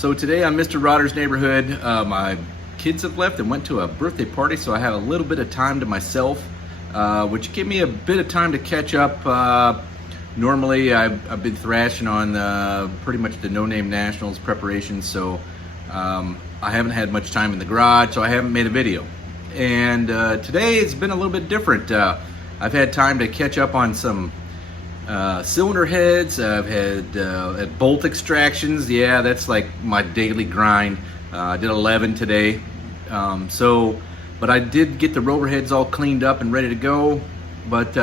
So today I'm Mr. Rotter's neighborhood. My kids have left and went to a birthday party, so I have a little bit of time to myself, which gave me a bit of time to catch up. Normally I've been thrashing on pretty much the No Name Nationals preparations, so I haven't had much time in the garage, so I haven't made a video. And today it's been a little bit different. I've had time to catch up on some cylinder heads. I've had bolt extractions. Yeah, that's like my daily grind. I did 11 today. But I did get the rover heads all cleaned up and ready to go. But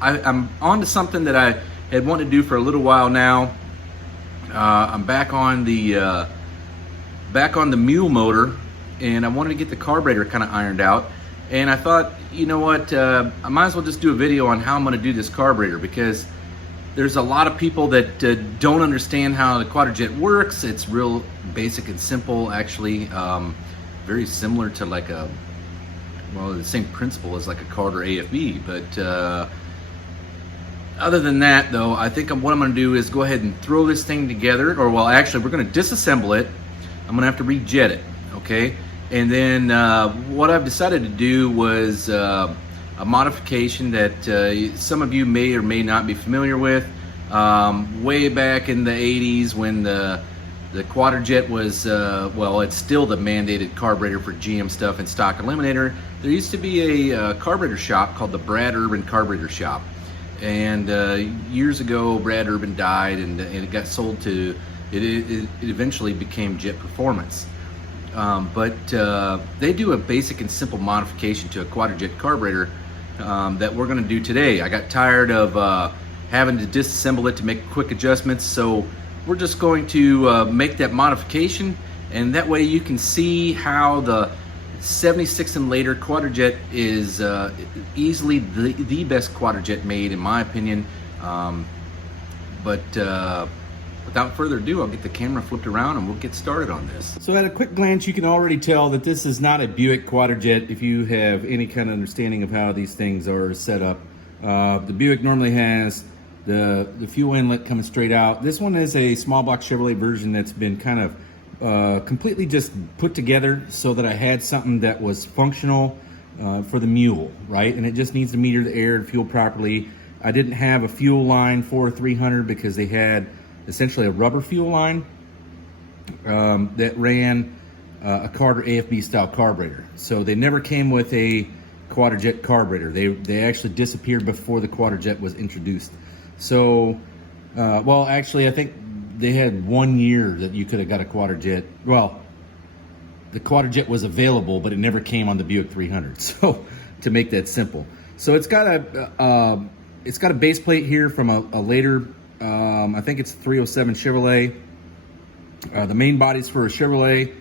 I'm on to something that I had wanted to do for a little while now. I'm back on the Mule motor, and I wanted to get the carburetor kind of ironed out. And I thought, you know what, I might as well just do a video on how I'm going to do this carburetor, because there's a lot of people that don't understand how the Quadrajet works. It's real basic and simple, actually. Very similar to like the same principle as like a Carter AFB. But other than that, though, I think what I'm going to do is go ahead and throw this thing together. Or, well, actually, we're going to disassemble it. I'm going to have to rejet it, okay? And then what I've decided to do was a modification that some of you may or may not be familiar with. Way back in the 80s, when the Quadrajet was, well, it's still the mandated carburetor for GM stuff and stock eliminator, there used to be a carburetor shop called the Brad Urban Carburetor Shop. And years ago, Brad Urban died, and it got sold to, it eventually became Jet Performance. But they do a basic and simple modification to a Quadrajet carburetor that we're going to do today. I got tired of having to disassemble it to make quick adjustments, so we're just going to make that modification, and that way you can see how the 76 and later Quadrajet is easily the best Quadrajet made, in my opinion. Without further ado, I'll get the camera flipped around and we'll get started on this. So at a quick glance, you can already tell that this is not a Buick Quadrajet if you have any kind of understanding of how these things are set up. The Buick normally has the fuel inlet coming straight out. This one is a small block Chevrolet version that's been kind of completely just put together so that I had something that was functional for the Mule, right? And it just needs to meter the air and fuel properly. I didn't have a fuel line for 300 because they had essentially a rubber fuel line that ran a Carter AFB style carburetor. So they never came with a Quadrajet carburetor. They actually disappeared before the Quadrajet was introduced. So, well, actually, I think they had 1 year that you could have got a Quadrajet. Well, the Quadrajet was available, but it never came on the Buick 300. So, to make that simple, so it's got a base plate here from a later. I think it's a 307 Chevrolet. The main body's for a Chevrolet,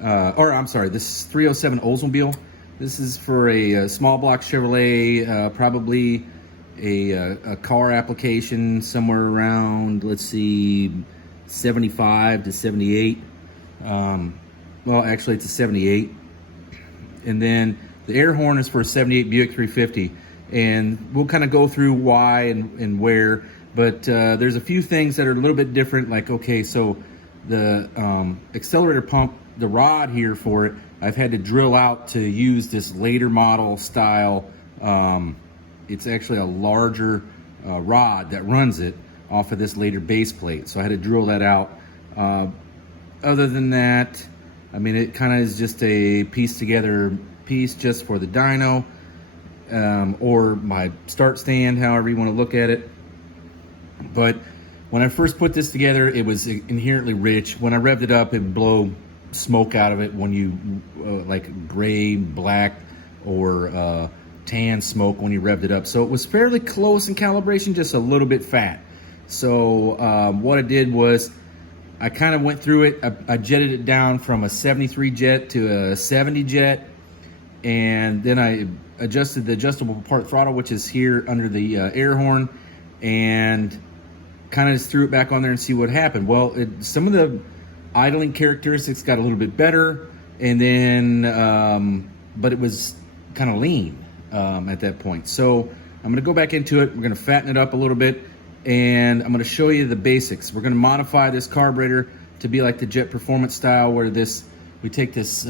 or I'm sorry, this is 307 Oldsmobile. This is for a small block Chevrolet, probably a car application somewhere around, let's see, 75 to 78. Well, actually it's a 78. And then the air horn is for a 78 Buick 350. And we'll kind of go through why and where. But there's a few things that are a little bit different. Like, okay, so the accelerator pump, the rod here for it, I've had to drill out to use this later model style. It's actually a larger rod that runs it off of this later base plate. So I had to drill that out. Other than that, I mean, it kind of is just a piece together piece just for the dyno, or my start stand, however you want to look at it. But when I first put this together, it was inherently rich. When I revved it up, it would blow smoke out of it when you like gray, black, or tan smoke when you revved it up. So it was fairly close in calibration, just a little bit fat. So what I did was I kind of went through it. I jetted it down from a 73 jet to a 70 jet, and then I adjusted the adjustable part throttle, which is here under the air horn, and kind of just threw it back on there and see what happened. Well, some of the idling characteristics got a little bit better, and then but it was kind of lean at that point. So I'm going to go back into it. We're going to fatten it up a little bit, and I'm going to show you the basics. We're going to modify this carburetor to be like the Jet Performance style, where we take this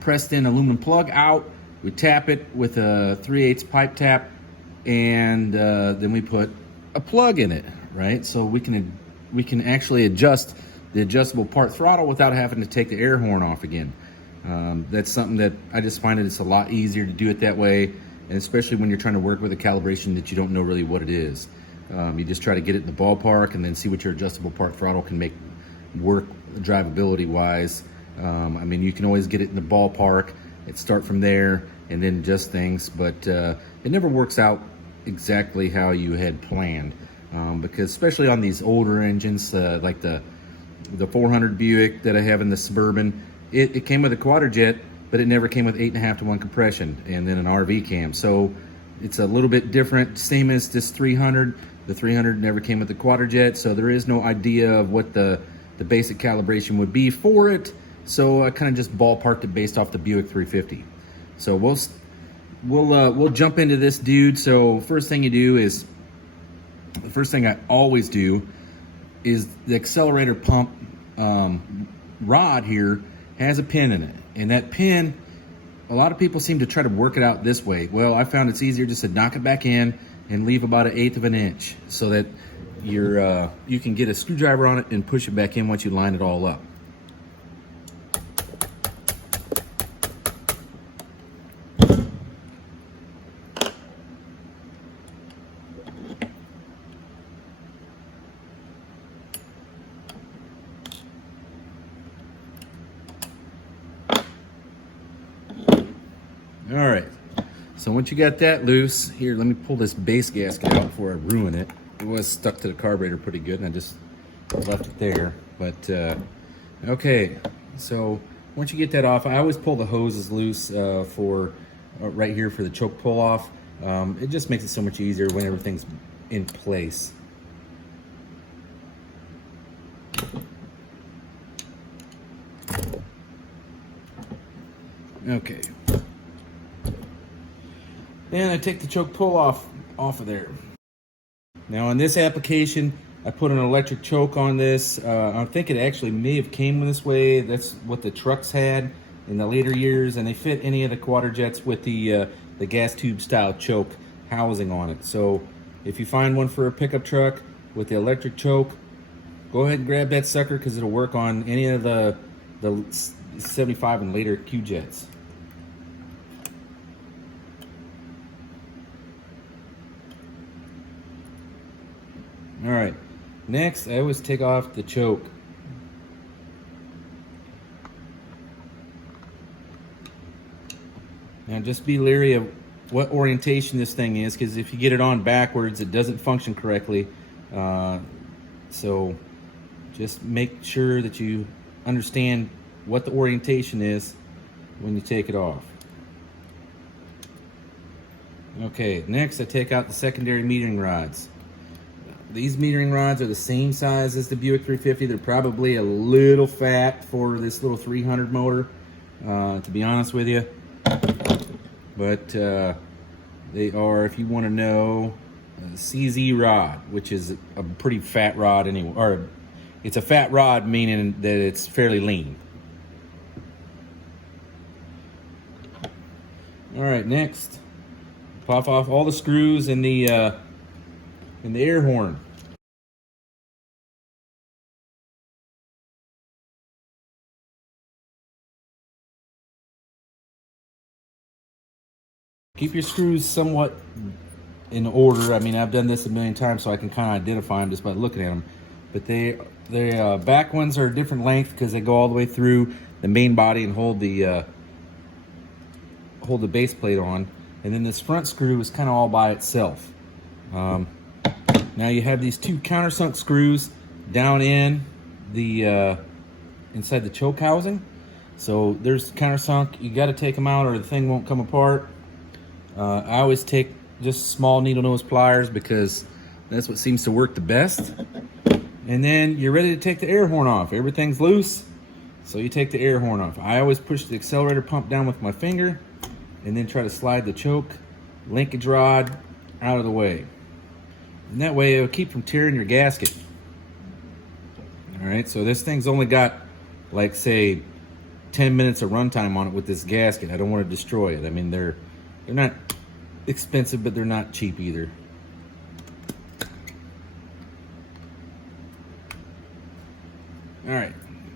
pressed in aluminum plug out, we tap it with a 3/8 pipe tap, and then we put a plug in it, right? So we can actually adjust the adjustable part throttle without having to take the air horn off again. That's something that I just find it's a lot easier to do it that way, and especially when you're trying to work with a calibration that you don't know really what it is. You just try to get it in the ballpark and then see what your adjustable part throttle can make work drivability wise. I mean, you can always get it in the ballpark and start from there and then adjust things, but it never works out exactly how you had planned, because especially on these older engines, like the 400 Buick that I have in the Suburban, it came with a Quadrajet, but it never came with 8.5 to 1 compression and then an RV cam. So it's a little bit different, same as this 300. The 300 never came with the Quadrajet, so there is no idea of what the basic calibration would be for it. So I kind of just ballparked it based off the Buick 350. So we'll jump into this, dude. So first thing the first thing I always do is the accelerator pump rod here has a pin in it, and that pin, a lot of people seem to try to work it out this way. Well, I found it's easier just to knock it back in and leave about 1/8 of an inch so that you can get a screwdriver on it and push it back in once you line it all up. All right, so once you got that loose, here, let me pull this base gasket out before I ruin it. It was stuck to the carburetor pretty good, and I just left it there. But, okay, so once you get that off, I always pull the hoses loose for right here for the choke pull off. It just makes it so much easier when everything's in place. Okay. And I take the choke pull off of there. Now in this application, I put an electric choke on this. I think it actually may have came this way. That's what the trucks had in the later years, and they fit any of the Quadrajets with the gas tube style choke housing on it. So if you find one for a pickup truck with the electric choke, go ahead and grab that sucker, because it'll work on any of the 75 and later QJets. All right, next I always take off the choke. Now just be leery of what orientation this thing is, because if you get it on backwards, it doesn't function correctly. So just make sure that you understand what the orientation is when you take it off. Okay, next I take out the secondary metering rods. These metering rods are the same size as the Buick 350. They're probably a little fat for this little 300 motor, to be honest with you. But they are, if you want to know, a CZ rod, which is a pretty fat rod anyway. Or it's a fat rod, meaning that it's fairly lean. All right, next, pop off all the screws in the air horn. Keep your screws somewhat in order. I mean, I've done this a million times, so I can kind of identify them just by looking at them. But the back ones are a different length because they go all the way through the main body and hold the base plate on. And then this front screw is kind of all by itself. Now you have these two countersunk screws down in the inside the choke housing. So there's countersunk. You got to take them out or the thing won't come apart. I always take just small needle nose pliers because that's what seems to work the best. And then you're ready to take the air horn off. Everything's loose, so you take the air horn off. I always push the accelerator pump down with my finger and then try to slide the choke linkage rod out of the way. And that way it'll keep from tearing your gasket. All right, so this thing's only got like say 10 minutes of runtime on it with this gasket. I don't want to destroy it. I mean, they're not expensive, but they're not cheap either. All right,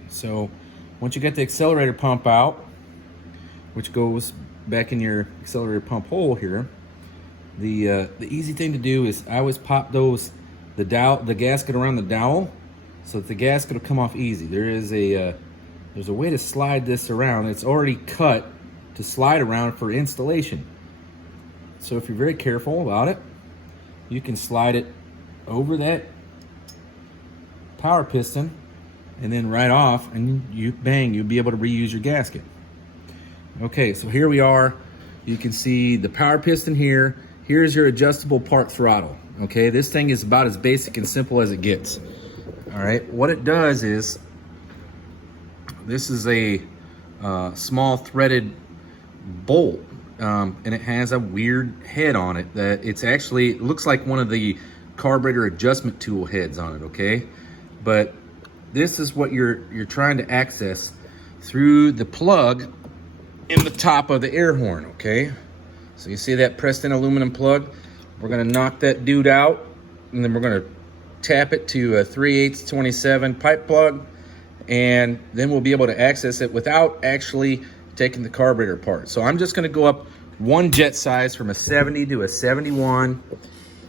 so once you get the accelerator pump out, which goes back in your accelerator pump hole here, the easy thing to do is I always pop the gasket around the dowel so that the gasket will come off easy. There's a way to slide this around. It's already cut to slide around for installation. So if you're very careful about it, you can slide it over that power piston and then right off, and you'll be able to reuse your gasket. Okay, so here we are. You can see the power piston here. Here's your adjustable park throttle. Okay, this thing is about as basic and simple as it gets. All right, what it does is, this is a small threaded bolt, and it has a weird head on it that it looks like one of the carburetor adjustment tool heads on it, okay? But this is what you're trying to access through the plug in the top of the air horn, okay? So you see that pressed in aluminum plug? We're gonna knock that dude out, and then we're gonna tap it to a 3/8 27 pipe plug, and then we'll be able to access it without actually taking the carburetor apart. So I'm just gonna go up one jet size from a 70 to a 71,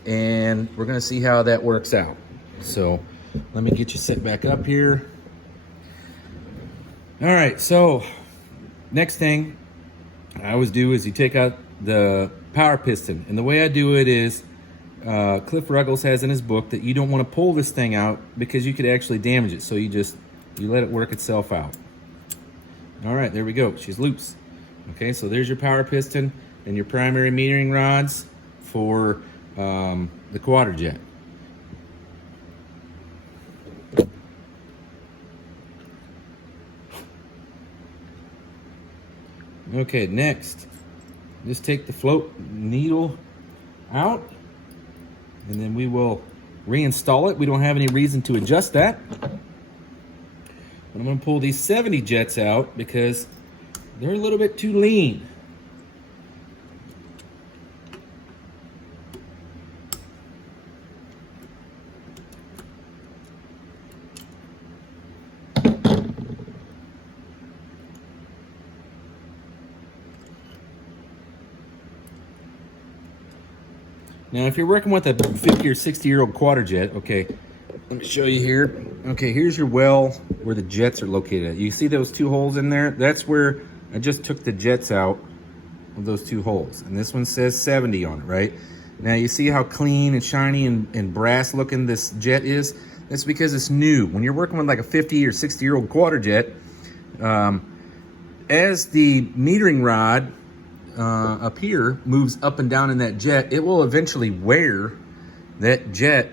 and we're gonna see how that works out. So let me get you set back up here. All right, so next thing I always do is you take out the power piston. And the way I do it is, Cliff Ruggles has in his book that you don't want to pull this thing out because you could actually damage it. So you let it work itself out. All right, there we go. She's loose. Okay, so there's your power piston and your primary metering rods for the Quadrajet. Okay, next, just take the float needle out, and then we will reinstall it. We don't have any reason to adjust that. But I'm going to pull these 70 jets out because they're a little bit too lean. Now, if you're working with a 50 or 60-year-old Quadrajet, okay, let me show you here. Okay, here's your well where the jets are located at. You see those two holes in there? That's where I just took the jets out of those two holes. And this one says 70 on it, right? Now, you see how clean and shiny and brass looking this jet is? That's because it's new. When you're working with like a 50 or 60-year-old Quadrajet, as the metering rod up here moves up and down in that jet, it will eventually wear that jet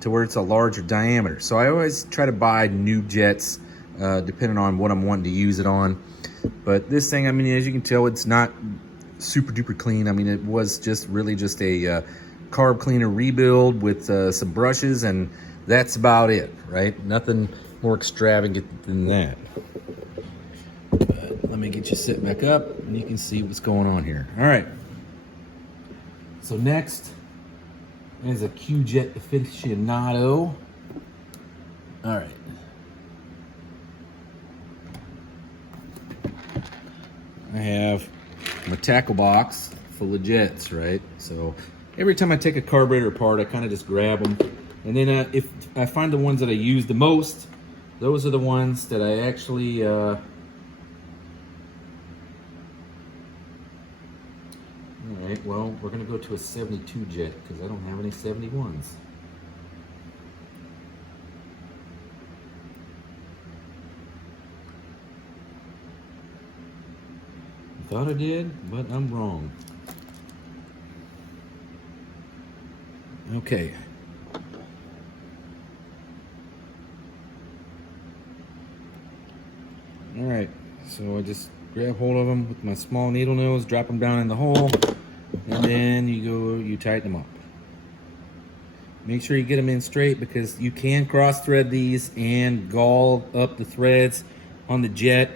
to where it's a larger diameter. So I always try to buy new jets depending on what I'm wanting to use it on. But this thing, I mean, as you can tell, it's not super duper clean. I mean, it was just really just a carb cleaner rebuild with some brushes, and that's about it, right? Nothing more extravagant than that. Let me get you set back up and you can see what's going on here. All right. So next is a QJet aficionado. All right. I have my tackle box full of jets, right? So every time I take a carburetor apart, I kind of just grab them. And then if I find the ones that I use the most, those are the ones that I actually all right, well, we're going to go to a 72 jet because I don't have any 71s. I thought I did, but I'm wrong. Okay. All right, so I just grab hold of them with my small needle nose, drop them down in the hole, and then you tighten them up. Make sure you get them in straight, because you can cross thread these and gall up the threads on the jet.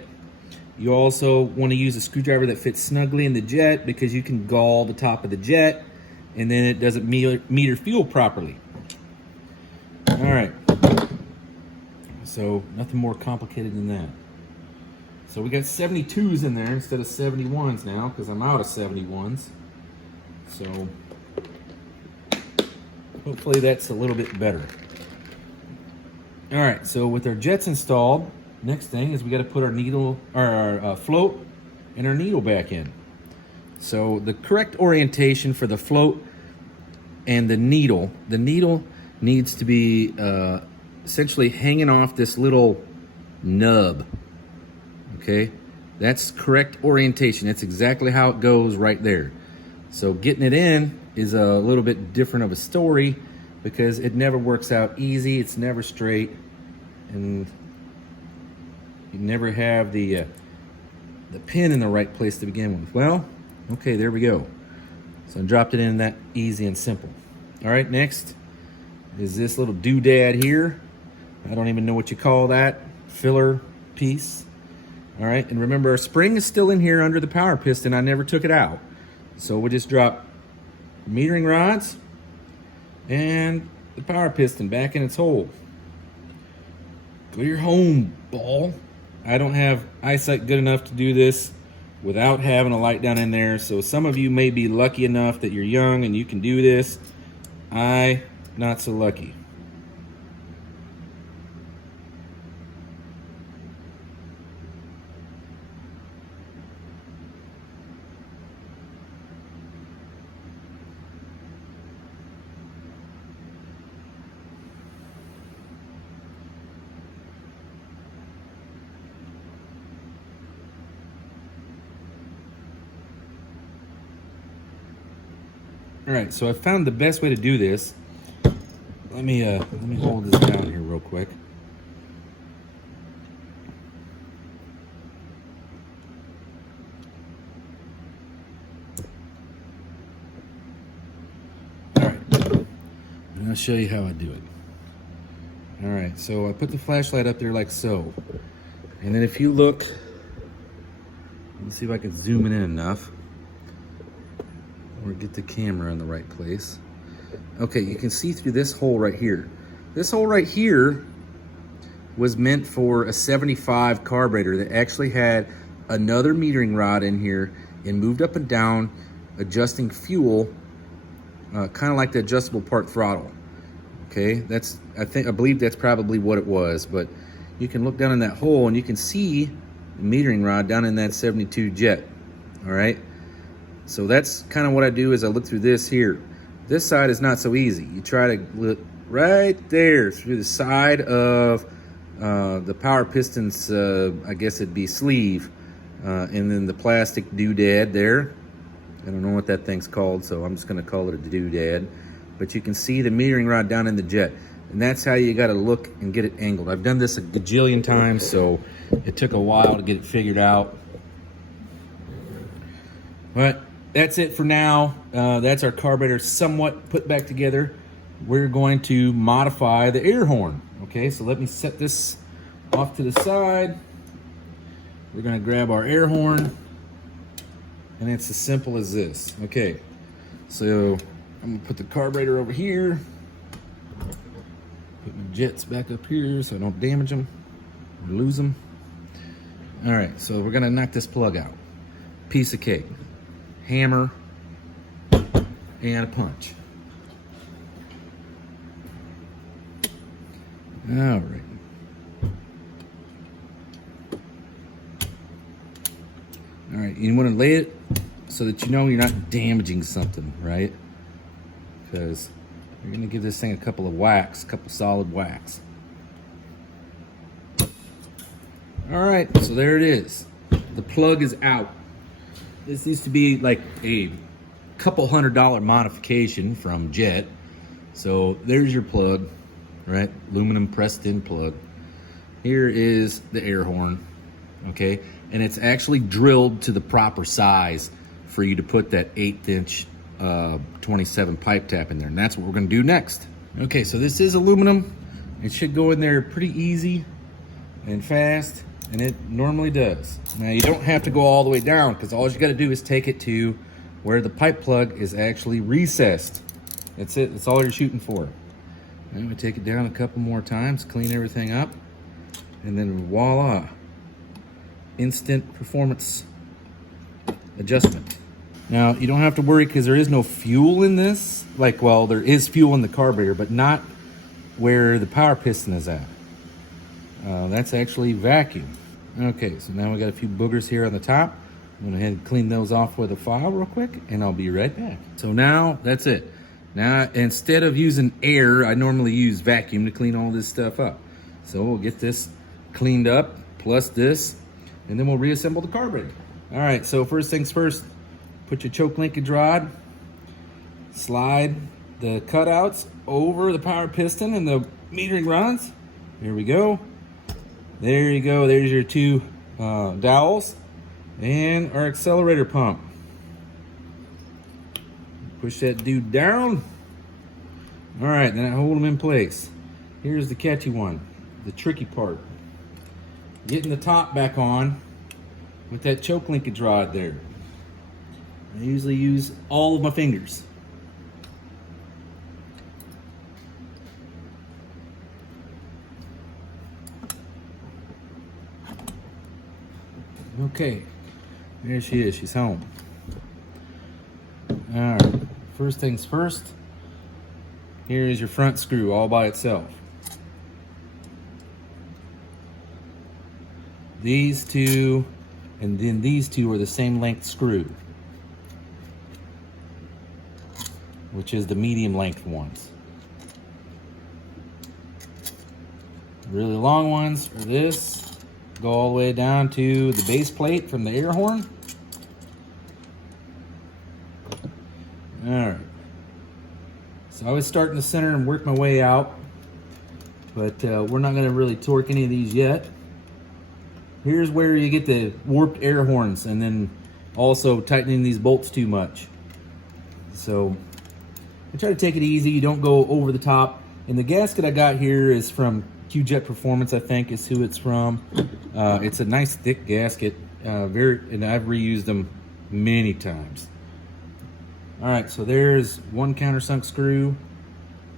You also want to use a screwdriver that fits snugly in the jet, because you can gall the top of the jet and then it doesn't meter fuel properly. All right, so nothing more complicated than that. So we got 72s in there instead of 71s now, because I'm out of 71s. So hopefully that's a little bit better. All right, so with our jets installed, next thing is we got to put our needle, or our float and our needle back in. So the correct orientation for the float and the needle needs to be essentially hanging off this little nub. Okay, that's correct orientation. That's exactly how it goes right there. So getting it in is a little bit different of a story, because it never works out easy. It's never straight, and you never have the pin in the right place to begin with. Well, okay, there we go. So I dropped it in that easy and simple. All right, next is this little doodad here. I don't even know what you call that. Filler piece. All right, and remember, our spring is still in here under the power piston. I never took it out. So we'll just drop metering rods and the power piston back in its hole. Go your home, ball. I don't have eyesight good enough to do this without having a light down in there. So some of you may be lucky enough that you're young and you can do this. I, not so lucky. All right, so I found the best way to do this. Let me hold this down here real quick. All right, and I'll show you how I do it. All right, so I put the flashlight up there like so, and then if you look, let's see if I can zoom it in enough, or get the camera in the right place. Okay, you can see through this hole right here. This hole right here was meant for a 75 carburetor that actually had another metering rod in here and moved up and down, adjusting fuel, kind of like the adjustable part throttle. Okay, I believe that's probably what it was, but you can look down in that hole and you can see the metering rod down in that 72 jet. All right. So that's kind of what I do, is I look through this here. This side is not so easy. You try to look right there through the side of the power piston's, I guess it'd be sleeve, and then the plastic doodad there. I don't know what that thing's called, so I'm just gonna call it a doodad. But you can see the metering rod down in the jet. And that's how you gotta look and get it angled. I've done this a gajillion times, so it took a while to get it figured out. But that's it for now. That's our carburetor somewhat put back together. We're going to modify the air horn. Okay, so let me set this off to the side. We're gonna grab our air horn, and it's as simple as this. Okay, so I'm gonna put the carburetor over here. Put my jets back up here so I don't damage them or lose them. All right, so we're gonna knock this plug out. Piece of cake. Hammer and a punch. All right. All right, you want to lay it so that you know you're not damaging something, right? Because you're going to give this thing a couple solid whacks. All right, so there it is. The plug is out. This used to be like a couple $100 modification from Jet. So there's your plug, right? Aluminum pressed in plug. Here is the air horn, okay? And it's actually drilled to the proper size for you to put that 1/8 inch 27 pipe tap in there. And that's what we're gonna do next. Okay, so this is aluminum. It should go in there pretty easy and fast, and it normally does. Now you don't have to go all the way down, because all you got to do is take it to where the pipe plug is actually recessed. That's it. That's all you're shooting for. And we take it down a couple more times, clean everything up, and then voila, instant performance adjustment. Now you don't have to worry, because there is no fuel in this. Like, well, there is fuel in the carburetor, but not where the power piston is at. That's actually vacuum. Okay, so now we got a few boogers here on the top. I'm gonna go ahead and clean those off with a file real quick, and I'll be right back. So now that's it. Now, instead of using air, I normally use vacuum to clean all this stuff up. So we'll get this cleaned up, plus this, and then we'll reassemble the carburetor. All right, so first things first, put your choke linkage rod, slide the cutouts over the power piston and the metering rods. Here we go. There you go. There's your two dowels and our accelerator pump. Push that dude down. All right, then I hold them in place. Here's the catchy one, the tricky part. Getting the top back on with that choke linkage rod there. I usually use all of my fingers. Okay, there she is, she's home. All right, first things first, here is your front screw all by itself. These two, and then these two are the same length screw, which is the medium length ones. Really long ones are this. Go all the way down to the base plate from the air horn. All right. So I was starting the center and work my way out, but we're not going to really torque any of these yet. Here's where you get the warped air horns, and then also tightening these bolts too much. So I try to take it easy. You don't go over the top. And the gasket I got here is from QJet Performance, I think is who it's from. It's a nice thick gasket, and I've reused them many times. All right, so there's one countersunk screw,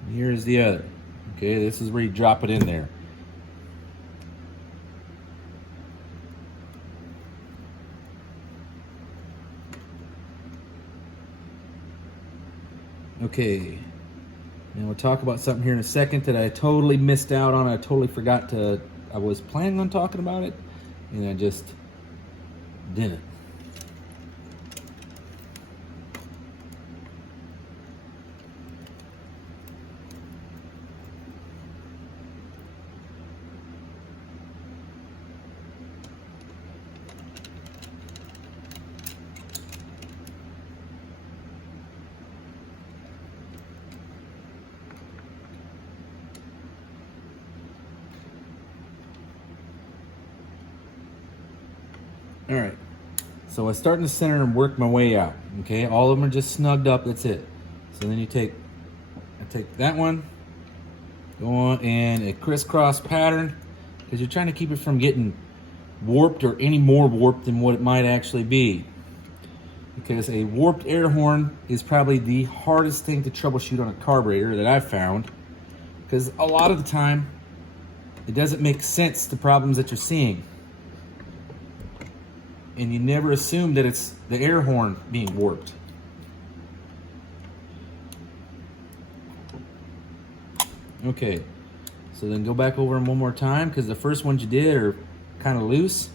and here's the other. Okay, this is where you drop it in there. Okay, and we'll talk about something here in a second that I totally missed out on. I totally forgot to, I was planning on talking about it, and I just didn't. All right, so I start in the center and work my way out. Okay, all of them are just snugged up. That's it. So then I take that one, go on, and a crisscross pattern, because you're trying to keep it from getting warped or any more warped than what it might actually be. Because a warped air horn is probably the hardest thing to troubleshoot on a carburetor that I've found, because a lot of the time it doesn't make sense, the problems that you're seeing. And you never assume that it's the air horn being warped. Okay, so then go back over them one more time, because the first ones you did are kind of loose.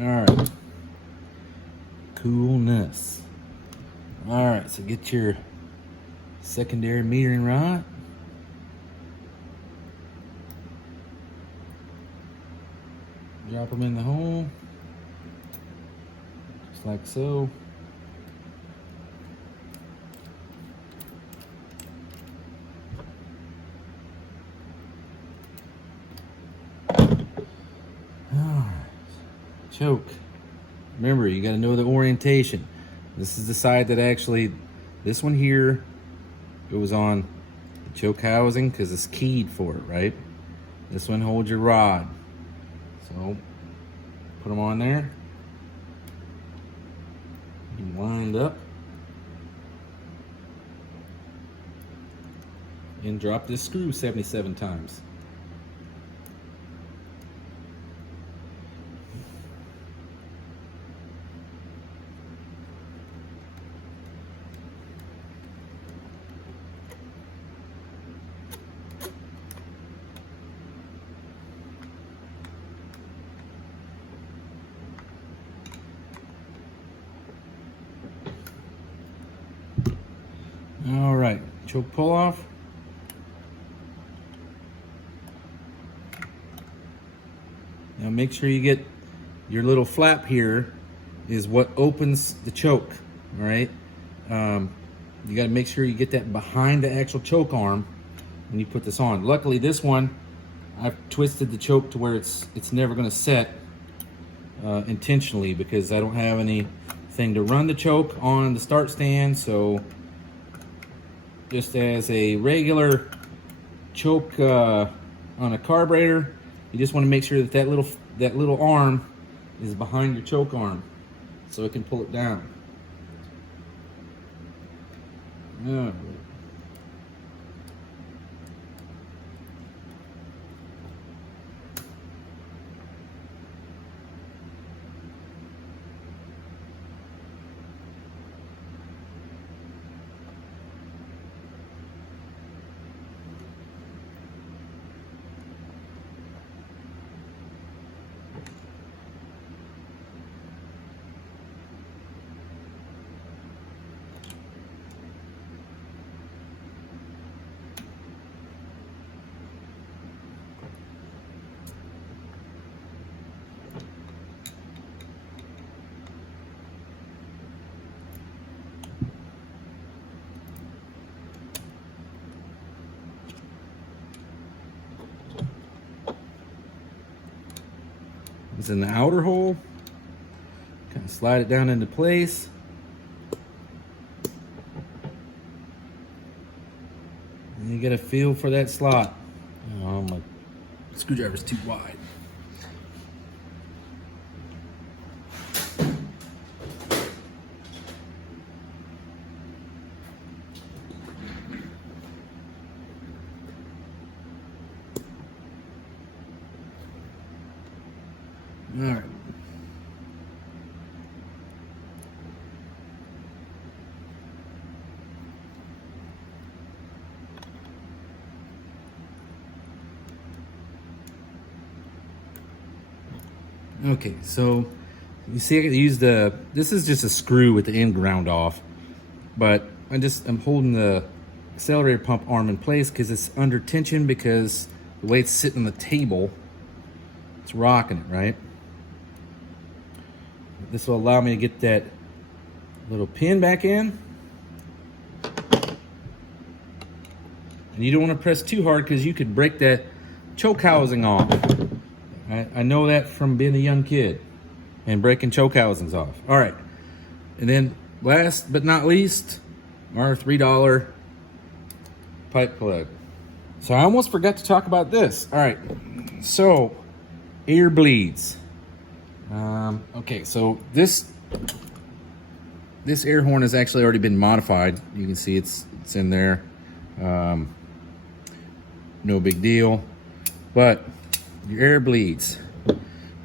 All right, coolness. All right, so get your secondary metering rod. Drop them in the hole, just like so. choke. Remember, you got to know the orientation. This is the side that actually, this one here goes on the choke housing because it's keyed for it, right? This one holds your rod. So put them on there. Lined up. And drop this screw 77 times. All right, choke pull off. Now make sure you get your little flap here is what opens the choke, all right? You gotta make sure you get that behind the actual choke arm when you put this on. Luckily this one, I've twisted the choke to where it's never gonna set intentionally because I don't have anything to run the choke on the start stand, so just as a regular choke on a carburetor, you just want to make sure that that little arm is behind your choke arm so it can pull it down. All right. It's in the outer hole. Kind of slide it down into place. And you get a feel for that slot. Oh, my screwdriver's too wide. All right. Okay, so you see I used this is just a screw with the end ground off, but I'm holding the accelerator pump arm in place because it's under tension because the way it's sitting on the table, it's rocking it, right? This will allow me to get that little pin back in. And you don't want to press too hard because you could break that choke housing off. I know that from being a young kid and breaking choke housings off. All right. And then last but not least, our $3 pipe plug. So I almost forgot to talk about this. All right. So air bleeds. Okay, so this air horn has actually already been modified. You can see it's in there. No big deal, but your air bleeds.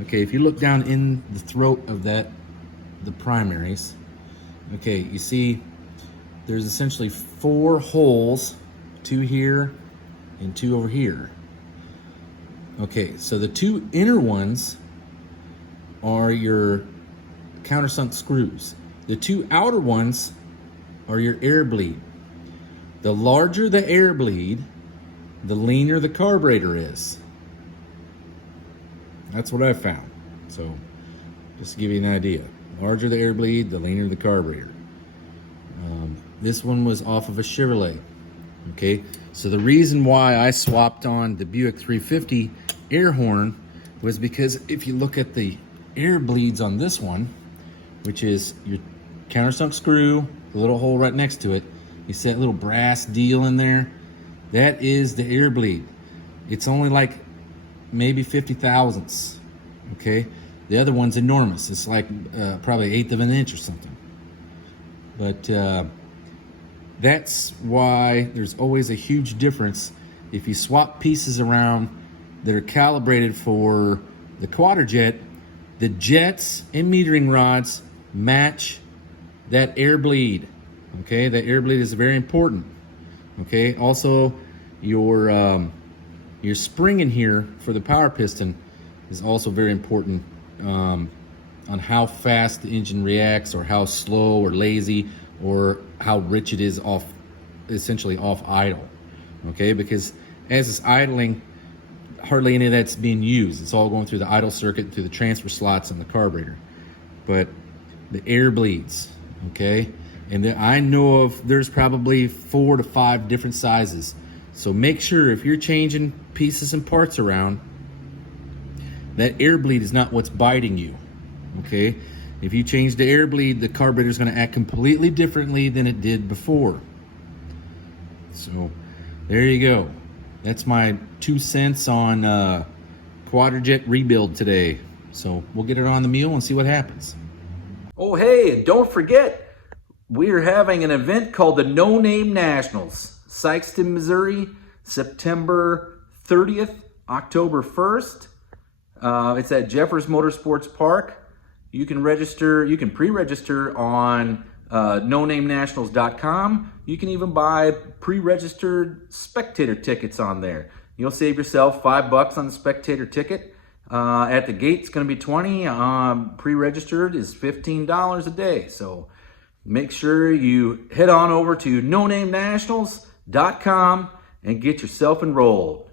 Okay, if you look down in the throat of the primaries, okay, you see there's essentially 4 holes, 2 here and 2 over here. Okay, so the 2 inner ones are your countersunk screws. The 2 outer ones are your air bleed. The larger the air bleed, the leaner the carburetor is. That's what I found. So just to give you an idea, the larger the air bleed, the leaner the carburetor. This one was off of a Chevrolet. Okay, so the reason why I swapped on the Buick 350 air horn was because if you look at the air bleeds on this one, which is your countersunk screw, the little hole right next to it. You see that little brass deal in there? That is the air bleed. It's only like maybe 50 thousandths, okay? The other one's enormous. It's like probably 1/8 of an inch or something. But that's why there's always a huge difference if you swap pieces around that are calibrated for the Quadrajet. The jets and metering rods match that air bleed. Okay, that air bleed is very important. Okay, also your spring in here for the power piston is also very important on how fast the engine reacts, or how slow or lazy, or how rich it is off, essentially off idle. Okay, because as it's idling, hardly any of that's being used. It's all going through the idle circuit, through the transfer slots in the carburetor. But the air bleeds, okay? And then I know of, there's probably 4 to 5 different sizes. So make sure if you're changing pieces and parts around, that air bleed is not what's biting you, okay? If you change the air bleed, the carburetor is going to act completely differently than it did before. So there you go. That's my 2 cents on Quadrajet rebuild today. So we'll get it on the Mule and see what happens. Oh, hey, and don't forget, we're having an event called the No Name Nationals. Sykeston, Missouri, September 30th, October 1st. It's at Jeffers Motorsports Park. You can register, you can pre-register on nonamenationals.com. You can even buy pre-registered spectator tickets on there. You'll save yourself $5 on the spectator ticket. At the gate, it's going to be $20. Pre-registered is $15 a day. So make sure you head on over to nonamenationals.com and get yourself enrolled.